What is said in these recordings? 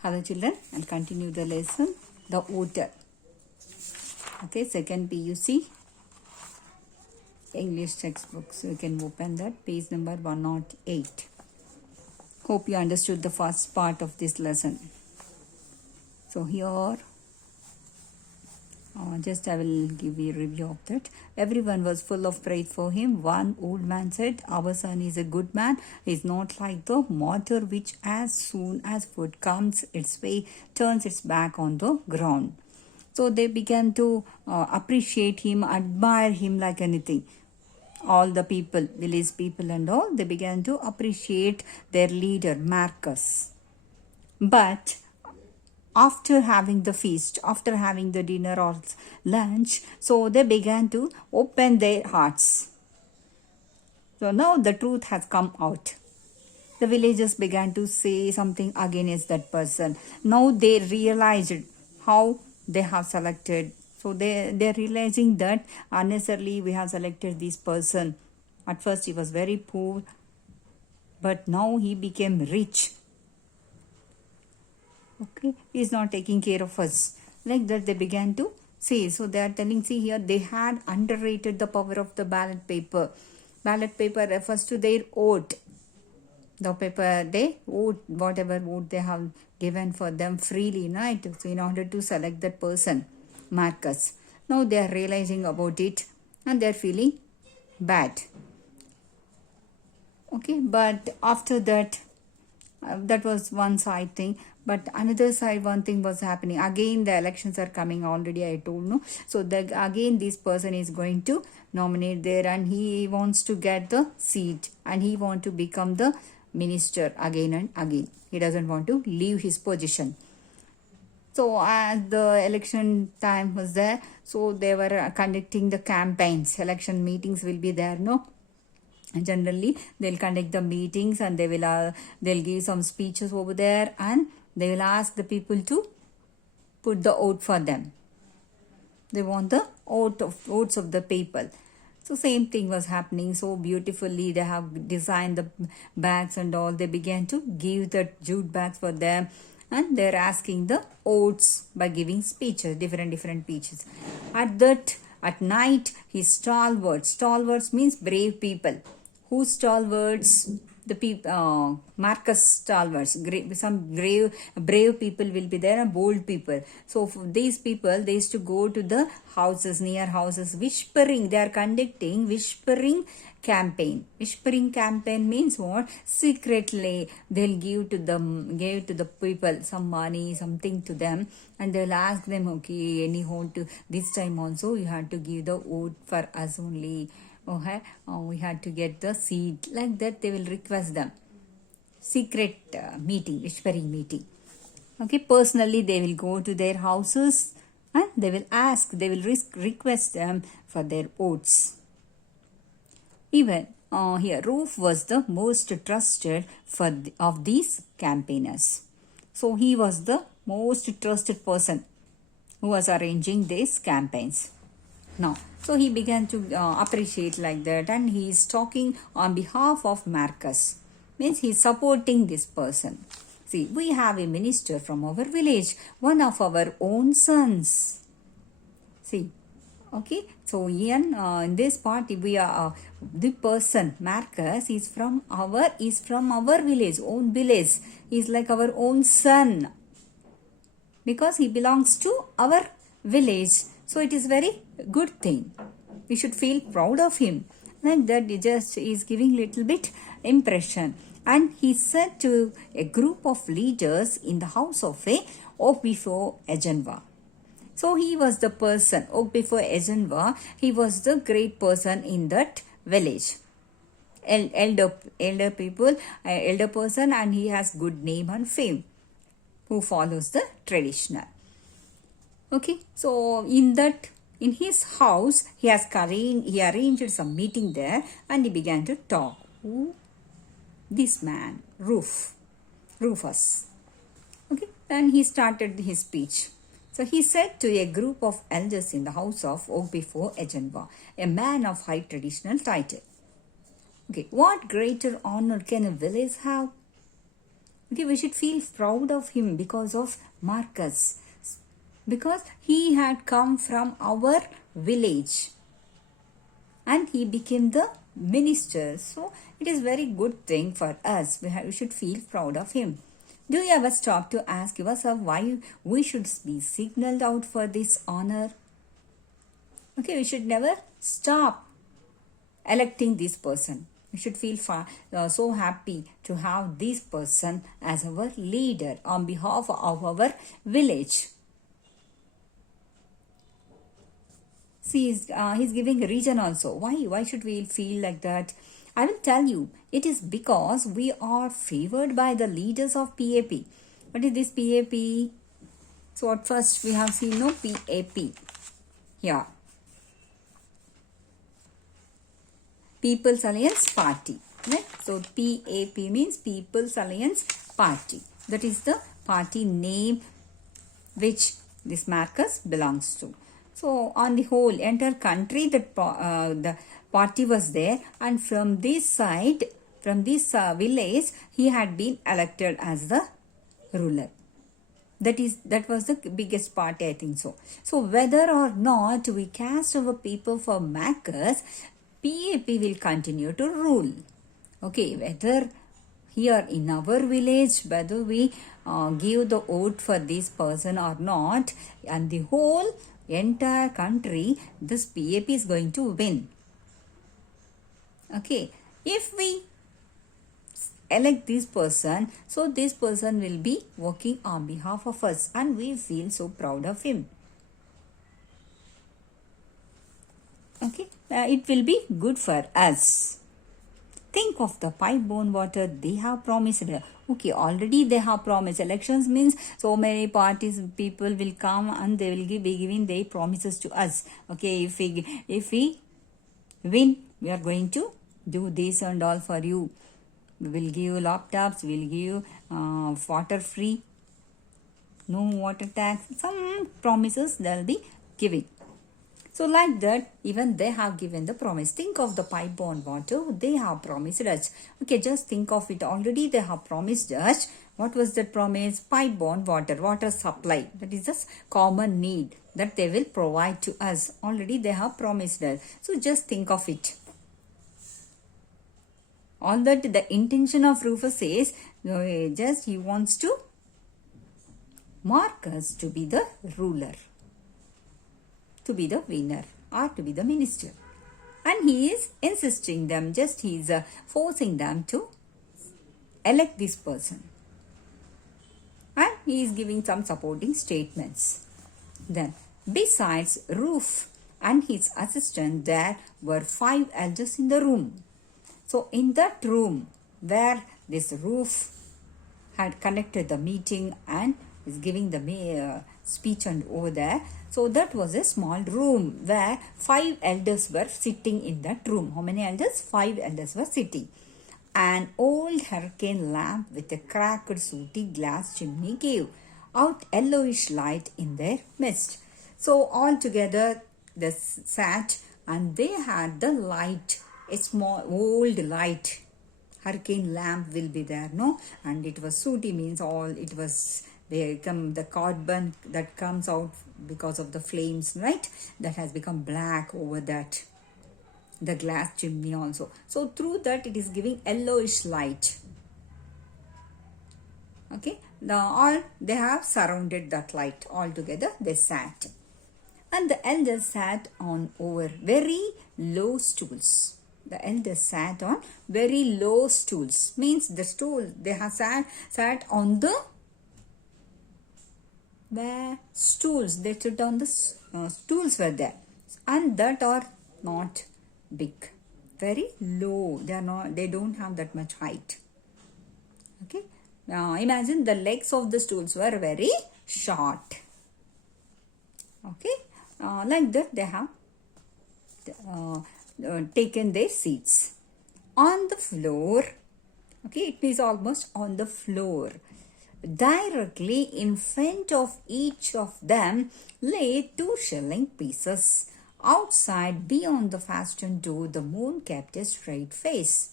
Hello children, I'll continue the lesson, the voter. Okay, second PUC English textbook. So you can open that, page number 108. Hope you understood the first part of this lesson. So here, just I will give you a review of that. Everyone was full of praise for him. One old man said, "Our son is a good man. He is not like the mortar which as soon as food comes its way, turns its back on the ground." So they began to appreciate him, admire him like anything. All the people, village people and all, they began to appreciate their leader, Marcus. But after having the feast, after having the dinner or lunch, so they began to open their hearts. So now the truth has come out. The villagers began to say something against that person. Now they realized how they have selected. So they're realizing that unnecessarily we have selected this person. At first he was very poor, but now he became rich. Okay, he's not taking care of us. Like that they began to say. So they are telling, see here, they had underrated the power of the ballot paper. Ballot paper refers to their vote. The paper, they vote, whatever vote they have given for them freely, right? So in order to select that person, Marcus. Now they are realizing about it and they are feeling bad. Okay, but after that, that was one side thing. But another side, one thing was happening. Again, the elections are coming already, I told no. So again, this person is going to nominate there and he wants to get the seat and he wants to become the minister again and again. He doesn't want to leave his position. So as the election time was there, so they were conducting the campaigns. Election meetings will be there, no? And generally, they'll conduct the meetings and they'll give some speeches over there and they will ask the people to put the vote for them. They want the votes of the people. So same thing was happening so beautifully. They have designed the bags and all. They began to give the jute bags for them. And they're asking the votes by giving speeches, different speeches. At night, his stalwarts. Stalwarts means brave people. Whose stalwarts? The people, Marcus stalwarts. Some brave people will be there and bold people. So for these people, they used to go to the houses, near houses, whispering. They are conducting whispering campaign. Whispering campaign means what? Secretly, they'll give to the people some money, something to them, and they'll ask them, okay, any vote to this time also you have to give the vote for us only. Okay, we had to get the seat. Like that, they will request them. Secret meeting, whispering meeting. Okay, personally, they will go to their houses and they will ask, they will request them for their votes. Even here, Roof was the most trusted of these campaigners. So he was the most trusted person who was arranging these campaigns. Now, so he began to appreciate like that and he is talking on behalf of Marcus. Means he is supporting this person. See, we have a minister from our village, one of our own sons. See, okay. So in this part, we are the person Marcus is from our village, own village. He is like our own son because he belongs to our village. So it is very good thing. We should feel proud of him. Like that, he just is giving little bit impression. And he said to a group of leaders in the house of a before Egenva. So he was the person, before Egenva, he was the great person in that village. Elder people, elder person, and he has good name and fame who follows the traditional. Okay, so in his house, he arranged some meeting there and he began to talk. Who? This man, Rufus. Okay, and he started his speech. So he said to a group of elders in the house of before Egenva, a man of high traditional title. Okay, what greater honor can a village have? Okay, we should feel proud of him because of Marcus, because he had come from our village and he became the minister. So it is very good thing for us. We should feel proud of him. Do you ever stop to ask yourself why we should be signaled out for this honor? Okay, we should never stop electing this person. We should feel so happy to have this person as our leader on behalf of our village. See, he's giving a reason also. Why should we feel like that? I will tell you. It is because we are favored by the leaders of PAP. What is this PAP? So at first we have seen no PAP. Yeah. People's Alliance Party. Right? So PAP means People's Alliance Party. That is the party name which this Marcus belongs to. So on the whole, entire country, the party was there, and from this side, from this village, he had been elected as the ruler. That was the biggest party, I think so. So whether or not we cast our people for Marcus, PAP will continue to rule. Okay, whether here in our village, whether we give the vote for this person or not, and the whole entire country, this PAP is going to win. Okay, if we elect this person, so this person will be working on behalf of us and we feel so proud of him. Okay, it will be good for us. Think of the pipe-borne water they have promised. Okay, already they have promised. Elections means so many parties, people will come and they will be giving their promises to us. Okay, if we win, we are going to do this and all for you. We will give laptops, we will give water free, no water tax. Some promises they will be giving. So like that, even they have given the promise. Think of the pipe-borne water they have promised us. Okay, just think of it. Already they have promised us. What was that promise? Pipe-borne water, water supply. That is a common need that they will provide to us. Already they have promised us. So just think of it. All that the intention of Rufus is, just he wants to Marcus to be the ruler, to be the winner or to be the minister, and he is insisting them, just he is forcing them to elect this person, and he is giving some supporting statements. Then besides Ruf and his assistant, there were 5 elders in the room. So in that room where this Ruf had conducted the meeting and is giving the speech and over there. So that was a small room where 5 elders were sitting in that room. How many elders? 5 elders were sitting. An old hurricane lamp with a cracked sooty glass chimney gave out yellowish light in their midst. So all together they sat and they had the light, a small old light. Hurricane lamp will be there, no? And it was sooty means all it was become the carbon that comes out because of the flames, right? That has become black over that. The glass chimney also. So through that it is giving yellowish light. Okay. All they have surrounded that light. All together they sat. And the elders sat on over very low stools. The elders sat on very low stools. Means the stool they have sat on the where stools. They sit on the stools were there. And that are not big. Very low. They are not. They don't have that much height. Okay. Now imagine the legs of the stools were very short. Okay. Like that they have taken their seats on the floor. Okay, it is almost on the floor. Directly in front of each of them lay 2 shilling pieces. Outside, beyond the fastened door, the moon kept a straight face.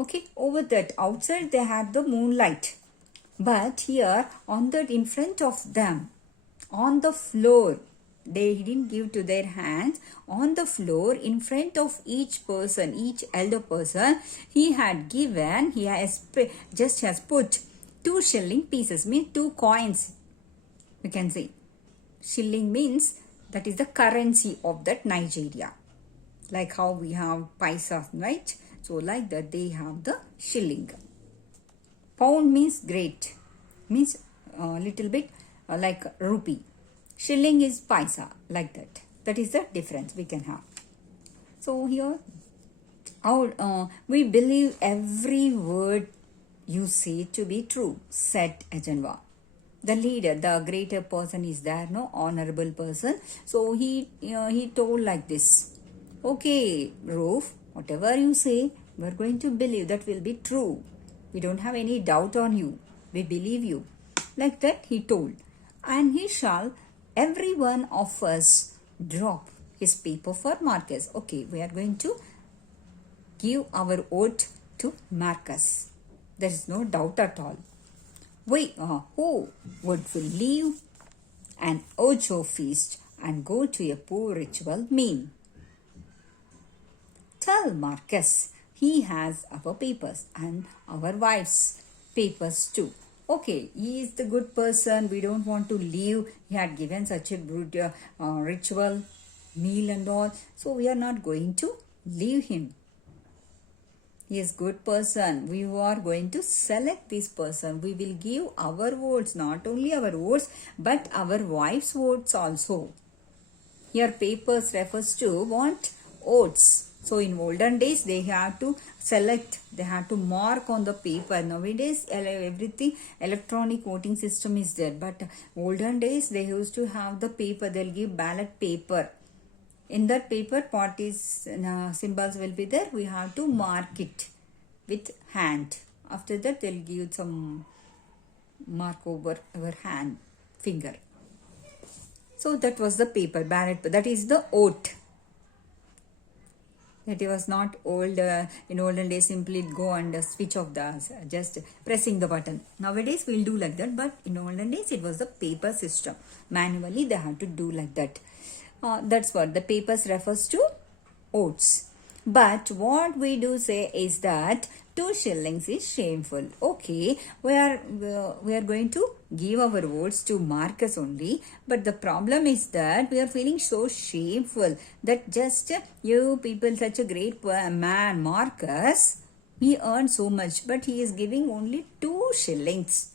Okay, over that outside they had the moonlight, but here on that in front of them, on the floor, they didn't give to their hands. On the floor in front of each person, each elder person, he had given, he has just has put 2 shilling pieces, mean 2 coins, we can say. Shilling means that is the currency of that Nigeria, like how we have paisa, right? So like that they have the shilling. Pound means great, means little bit like rupee. Shilling is paisa, like that. That is the difference we can have. So here, we believe every word you say to be true, said Ajanwa. The leader, the greater person is there, no honorable person. So he told like this. Okay, Roof, whatever you say, we're going to believe that will be true. We don't have any doubt on you. We believe you. Like that he told. And he shall, every one of us, drop his paper for Marcus. Okay, we are going to give our oath to Marcus. There is no doubt at all. Who would leave an Ocho feast and go to a poor ritual mean? Tell Marcus he has our papers and our wives' papers too. Okay, he is the good person. We don't want to leave. He had given such a good ritual meal and all. So we are not going to leave him. He is good person. We are going to select this person. We will give our votes, not only our votes, but our wife's votes also. Here papers refers to what? Oaths. So in olden days, they have to select, they have to mark on the paper. Nowadays, everything electronic voting system is there. But olden days, they used to have the paper. They'll give ballot paper. In that paper, parties symbols will be there. We have to mark it with hand. After that, they'll give some mark over our hand, finger. So that was the paper, ballot. That is the oath. That it was not old. In olden days, simply go and switch off just pressing the button. Nowadays, we'll do like that. But in olden days, it was the paper system. Manually, they had to do like that. That's what the papers refers to, oaths. But what we do say is that 2 shillings is shameful. Okay, we are going to give our votes to Marcus only. But the problem is that we are feeling so shameful that just you people, such a great man, Marcus, he earned so much, but he is giving only 2 shillings,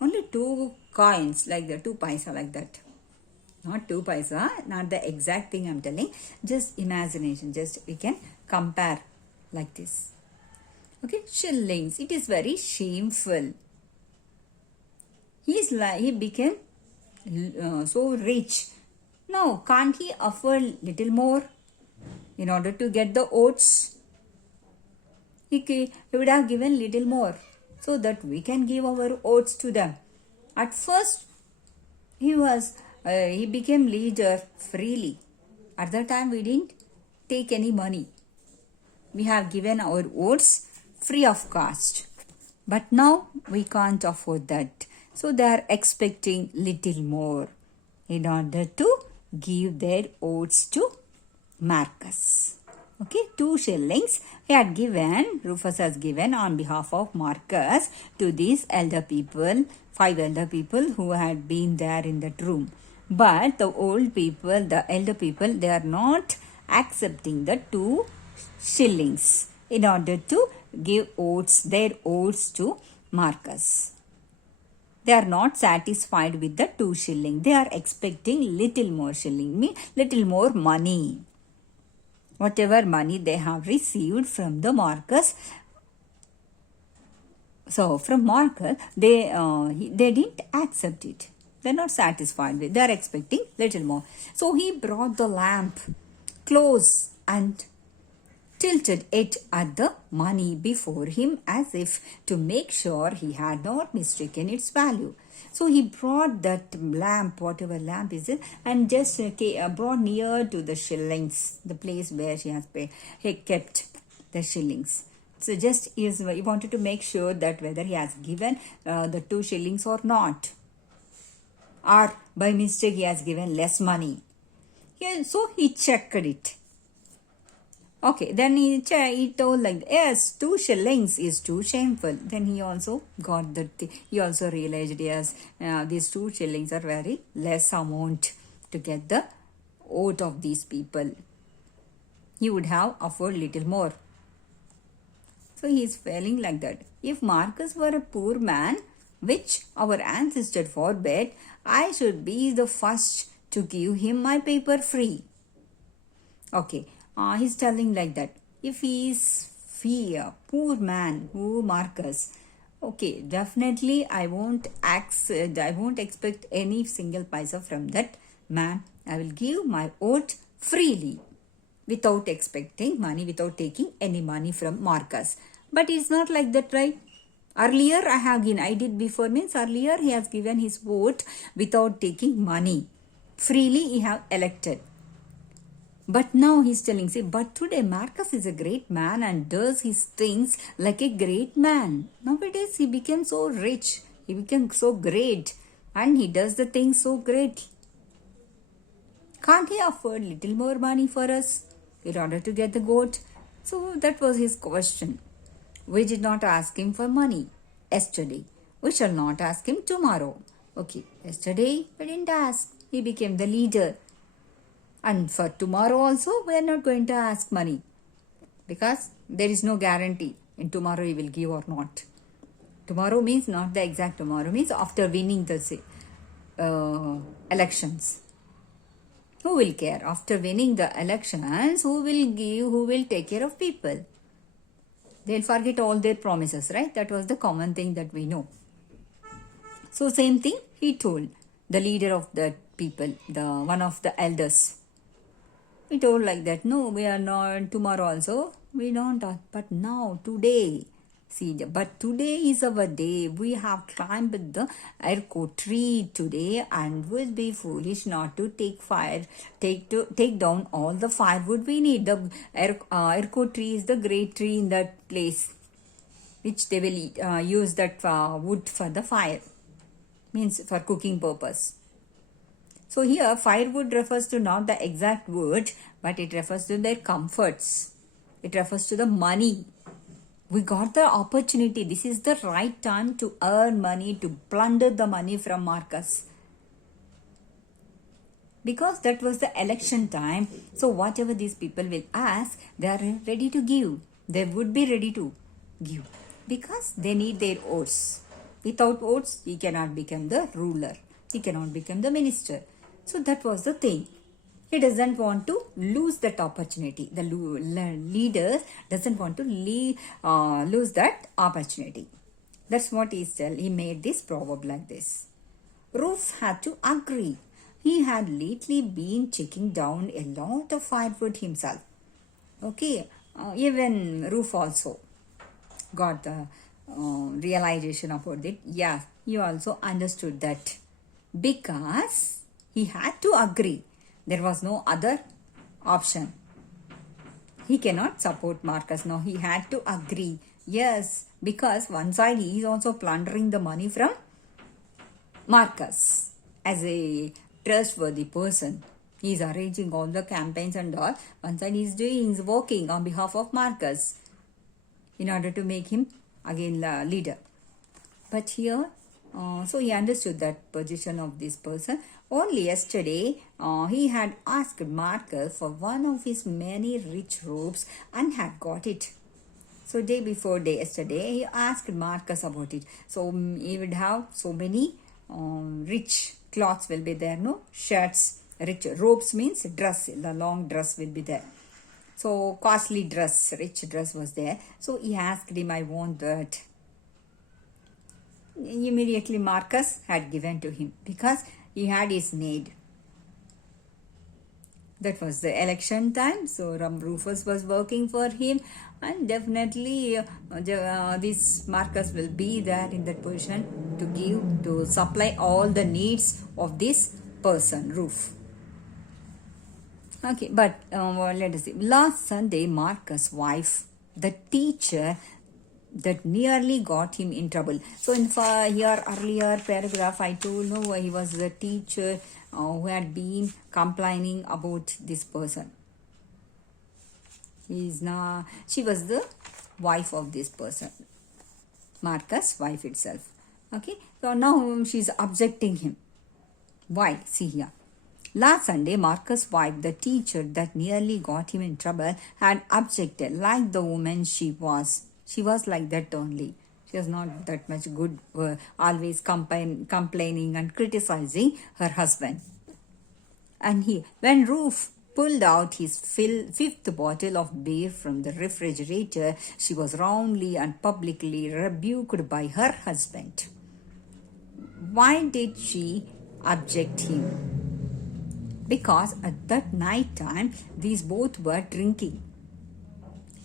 only 2 coins like that, 2 paisa like that. Not 2 paisa, not the exact thing I'm telling. Just imagination. Just we can compare like this. Okay, shillings. It is very shameful. He became so rich. Now, can't he afford little more in order to get the oats? He would have given little more so that we can give our oats to them. At first, he became leader freely. At that time, we didn't take any money. We have given our votes free of cost. But now, we can't afford that. So, they are expecting little more in order to give their votes to Marcus. Okay, 2 shillings he had given, Rufus has given on behalf of Marcus to these elder people, 5 elder people who had been there in that room. But the old people, the elder people, they are not accepting the 2 shillings in order to give their oaths to Marcus. They are not satisfied with the 2 shilling. They are expecting little more shilling, little more money. Whatever money they have received from the Marcus. So from Marcus, they didn't accept it. They're not satisfied with it. They're expecting little more. So he brought the lamp close and tilted it at the money before him as if to make sure he had not mistaken its value. So he brought that lamp, whatever lamp is it, and just brought near to the shillings, the place where he kept the shillings. So just he wanted to make sure that whether he has given the 2 shillings or not, or by mistake he has given less money. So he checked it. Okay, then he told like, yes, 2 shillings is too shameful. Then he also got that. He also realized, yes, these 2 shillings are very less amount to get the vote of these people. He would have offered little more. So he is feeling like that. If Marcus were a poor man, which our ancestor forbade, I should be the first to give him my paper free. Okay. He's telling like that. If he is a poor man, who Marcus, okay, definitely I won't expect any single paisa from that man. I will give my vote freely, without expecting money, without taking any money from Marcus. But it's not like that, right? Earlier I did before means earlier he has given his vote without taking money. Freely he have elected. But now he's telling, say, but today Marcus is a great man and does his things like a great man. Nowadays he became so rich, he became so great, and he does the things so great. Can't he afford little more money for us in order to get the goat? So that was his question. We did not ask him for money yesterday. We shall not ask him tomorrow. Okay, yesterday we didn't ask. He became the leader. And for tomorrow also, we are not going to ask money. Because there is no guarantee in tomorrow he will give or not. Tomorrow means not the exact tomorrow, means after winning the elections. Who will care? After winning the elections, who will give, who will take care of people? They'll forget all their promises, right? That was the common thing that we know. So same thing he told the leader of the people, the one of the elders. He told like that, no, we are not, tomorrow also, we don't, but now, today. See, but today is our day. We have climbed the airco tree today and will be foolish not to take down all the firewood we need. The airco tree is the great tree in that place, which they will use that wood for the fire, means for cooking purpose. So here firewood refers to not the exact wood, but it refers to their comforts. It refers to the money. We got the opportunity. This is the right time to earn money, to plunder the money from Marcus. Because that was the election time, so whatever these people will ask, they are ready to give. They would be ready to give. Because they need their votes. Without votes, he cannot become the ruler. He cannot become the minister. So that was the thing. He doesn't want to lose that opportunity. The leader doesn't want to lose that opportunity. That's what he made this proverb like this. Ruth had to agree. He had lately been taking down a lot of firewood himself. Okay, even Ruth also got the realization about it. Yeah, he also understood that because he had to agree. There was no other option. He cannot support Marcus. No, he had to agree. Yes, because one side he is also plundering the money from Marcus as a trustworthy person. He is arranging all the campaigns and all. One side he is working on behalf of Marcus in order to make him again leader. But here, so he understood that position of this person. Only yesterday, he had asked Marcus for one of his many rich robes and had got it. So day before yesterday, he asked Marcus about it. So he would have so many rich cloths will be there, no? Shirts, rich robes means dress, the long dress will be there. So costly dress, rich dress was there. So he asked him, I want that. Immediately Marcus had given to him because he had his need. That was the election time. So Rufus was working for him, and definitely this Marcus will be there in that position to supply all the needs of this person, Ruf. Okay, but let us see. Last Sunday, Marcus' wife, the teacher, that nearly got him in trouble. So in here earlier paragraph I told no he was the teacher who had been complaining about this person. She was the wife of this person, Marcus' wife itself. Okay, so now she's objecting him. Why? See here. Last Sunday, Marcus' wife, the teacher that nearly got him in trouble, had objected like the woman she was. She was like that only. She was not that much good, always complaining and criticizing her husband. And when Roof pulled out his fifth bottle of beer from the refrigerator, she was roundly and publicly rebuked by her husband. Why did she object him? Because at that night time, these both were drinking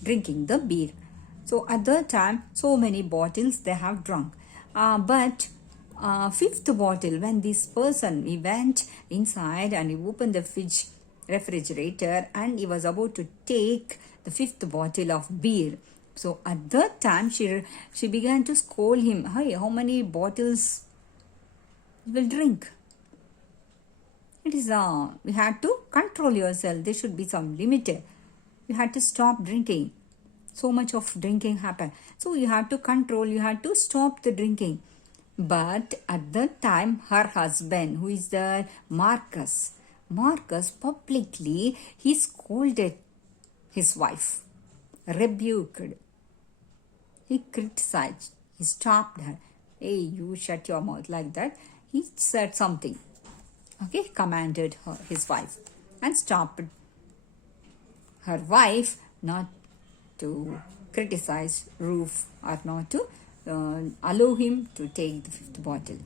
the beer. So at that time, so many bottles they have drunk. But fifth bottle, when this person, he went inside and he opened the refrigerator and he was about to take the fifth bottle of beer. So at that time, she began to scold him. Hey, how many bottles you will drink? It is you have to control yourself. There should be some limit. You have to stop drinking. So much of drinking happened. So you have to control. You have to stop the drinking. But at that time, her husband, who is the Marcus publicly, he scolded his wife, rebuked. He criticized. He stopped her. Hey, you shut your mouth, like that. He said something. Okay, commanded his wife and stopped her wife not to criticize Roof or not to allow him to take the fifth bottle.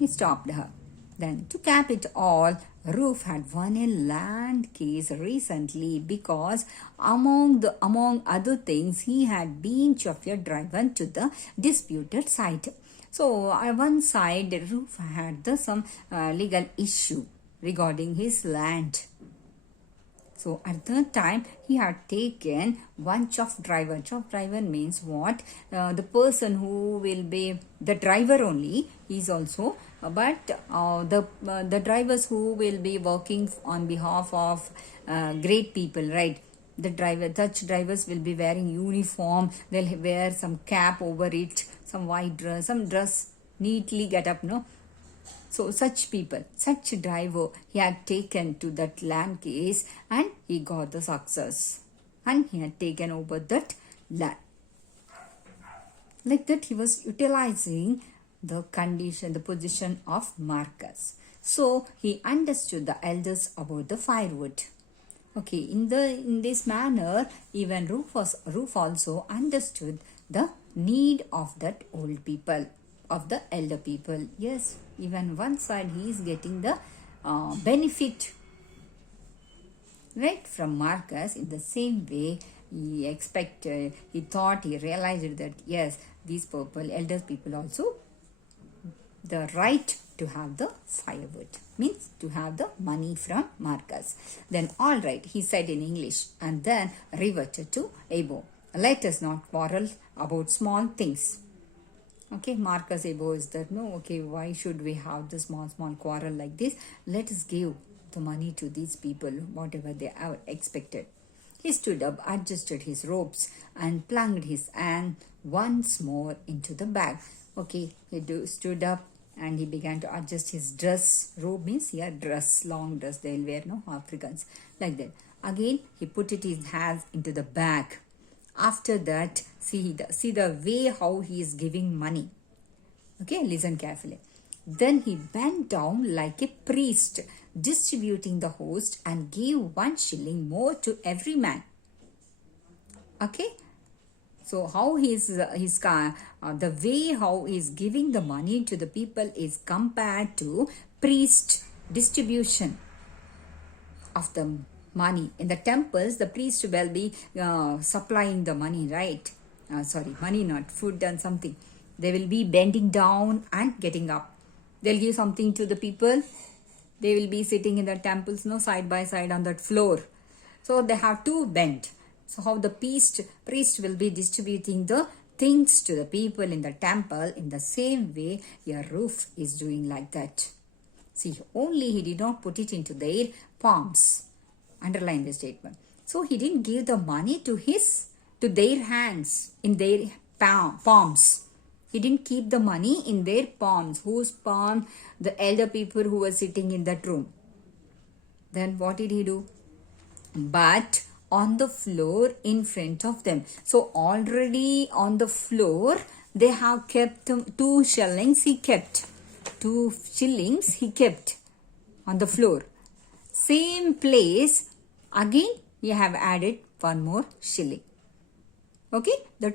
He stopped her. Then, to cap it all, Roof had won a land case recently because, among other things, he had been chauffeur driven to the disputed site. So, on one side, Roof had some legal issue regarding his land. So, at that time, he had taken one chaff driver. Chaff driver means what? The person who will be the driver only is also, but the drivers who will be working on behalf of great people, right? Such drivers will be wearing uniform. They'll wear some cap over it, some white dress, some dress neatly get up, no? So such people, such driver, he had taken to that land case and he got the success. And he had taken over that land. Like that he was utilizing the condition, the position of Marcus. So he understood the elders about the firewood. Okay, in this manner, even Roof also understood the need of that old people, of the elder people. Yes, even one side he is getting the benefit, right, from Marcus. In the same way, he realized that yes, these elder people also the right to have the firewood, means to have the money from Marcus. Then all right, he said in English and then reverted to Abo. Let us not quarrel about small things. Okay, Marcus Abo is that, no, okay, why should we have the small quarrel like this? Let us give the money to these people, whatever they have expected. He stood up, adjusted his ropes and plunged his hand once more into the bag. Okay, he stood up and he began to adjust his dress. Robe means here dress, long dress they'll wear, no, Africans, like that. Again, he put his hands into the bag. After that, see the way how he is giving money. Okay, listen carefully. Then he bent down like a priest, distributing the host, and gave 1 shilling more to every man. Okay, so how the way how he is giving the money to the people is compared to priest distribution of the money. In the temples, the priest will be supplying the money, right? Money, not food and something. They will be bending down and getting up. They'll give something to the people. They will be sitting in the temples, no, side by side on that floor. So they have to bend. So how the priest will be distributing the things to the people in the temple, in the same way your roof is doing like that. See, only he did not put it into their palms. Underline the statement. So he didn't give the money to their hands, in their palms. He didn't keep the money in their palms. Whose palm? The elder people who were sitting in that room. Then what did he do? But on the floor in front of them. So already on the floor they have kept 2 shillings he kept. 2 shillings he kept on the floor. Same place again you have added 1 more shilling. Okay, the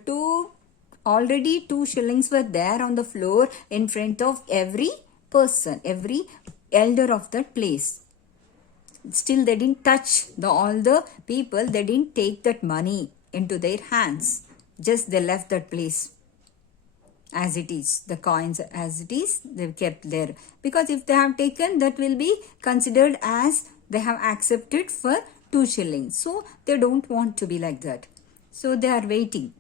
already 2 shillings were there on the floor in front of every person, every elder of that place. Still they didn't touch all the people, they didn't take that money into their hands. Just they left that place as it is, the coins as it is, they kept there. Because if they have taken, that will be considered as they have accepted for 2 shillings. So they don't want to be like that. So they are waiting.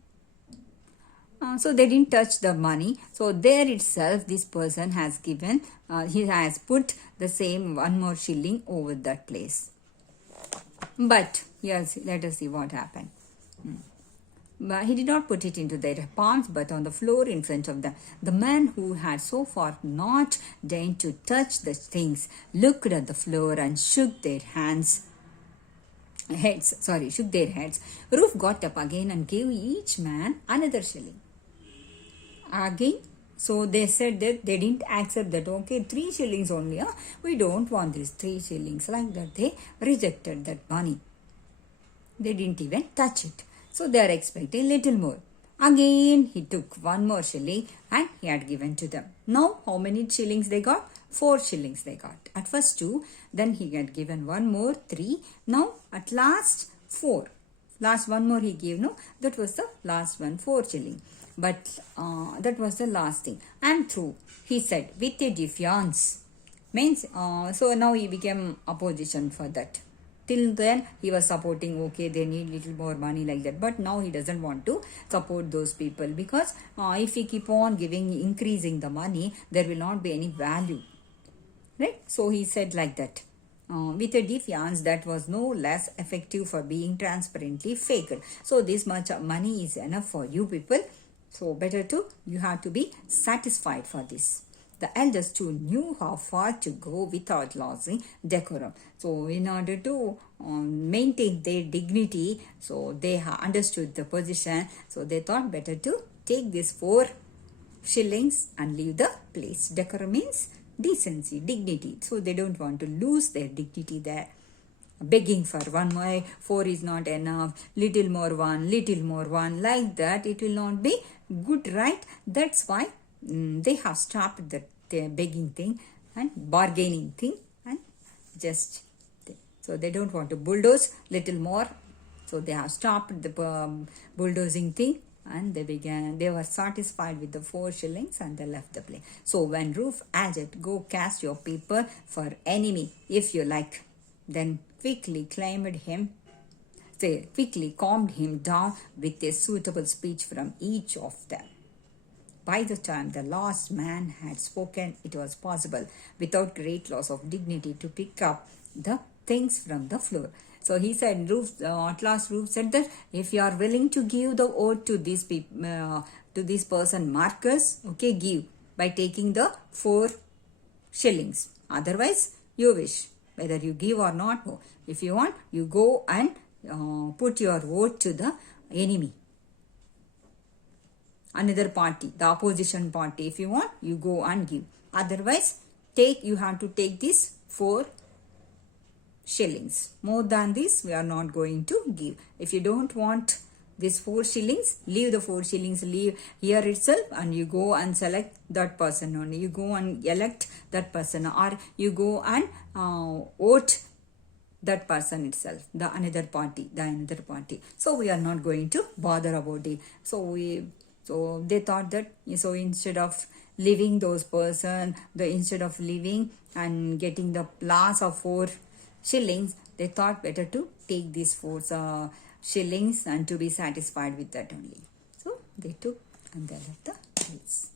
So they didn't touch the money. So there itself this person has given, he has put the same 1 more shilling over that place. But yes, let us see what happened. But he did not put it into their palms, but on the floor in front of them. The man who had so far not deigned to touch the things looked at the floor and shook their heads. Roof got up again and gave each man another shilling. Again, so they said that they didn't accept that. Okay, 3 shillings only. We don't want these 3 shillings. Like that, they rejected that money. They didn't even touch it. So they are expecting little more. Again, he took 1 more shilling and he had given to them. Now, how many shillings they got? 4 shillings they got. At first 2, then he had given 1 more, 3. Now, at last 4. Last 1 more he gave, no? That was the last one, 4 shilling. But that was the last thing. I am through, he said, with a defiance. Means, so now he became opposition for that. Till then, he was supporting, okay, they need little more money like that. But now he doesn't want to support those people. Because if we keep on increasing the money, there will not be any value. Right? So he said like that. With a defiance that was no less effective for being transparently faked. So this much money is enough for you people. So better you have to be satisfied for this. The elders too knew how far to go without losing decorum. So in order to maintain their dignity, so they understood the position. So they thought better to take this 4 shillings and leave the place. Decorum means decency, dignity. So they don't want to lose their dignity there. Begging for 1 more, 4 is not enough, little more 1, like that, it will not be good, right? That's why they have stopped the begging thing and bargaining thing and just so they don't want to bulldoze little more. So they have stopped the bulldozing thing and they were satisfied with the 4 shillings and they left the place. So when Roof asked, go cast your paper for enemy if you like, then quickly calmed him down with a suitable speech from each of them. By the time the last man had spoken, it was possible, without great loss of dignity, to pick up the things from the floor. So he said, at last Roof said that if you are willing to give the oath to this person Marcus, okay, give by taking the 4 shillings. Otherwise, you wish. Whether you give or not, no. If you want, you go and put your vote to the enemy. Another party, the opposition party. If you want, you go and give. Otherwise, you have to take this 4 shillings. More than this, we are not going to give. If you don't want this 4 shillings, leave the 4 shillings, leave here itself, and you go and select that person only. You go and elect that person, or you go and vote that person itself, the another party. So we are not going to bother about it. So they thought that, so instead of leaving those person, instead of leaving and getting the loss of 4 shillings, they thought better to take these 4 shillings and to be satisfied with that only. So they took and they left the place.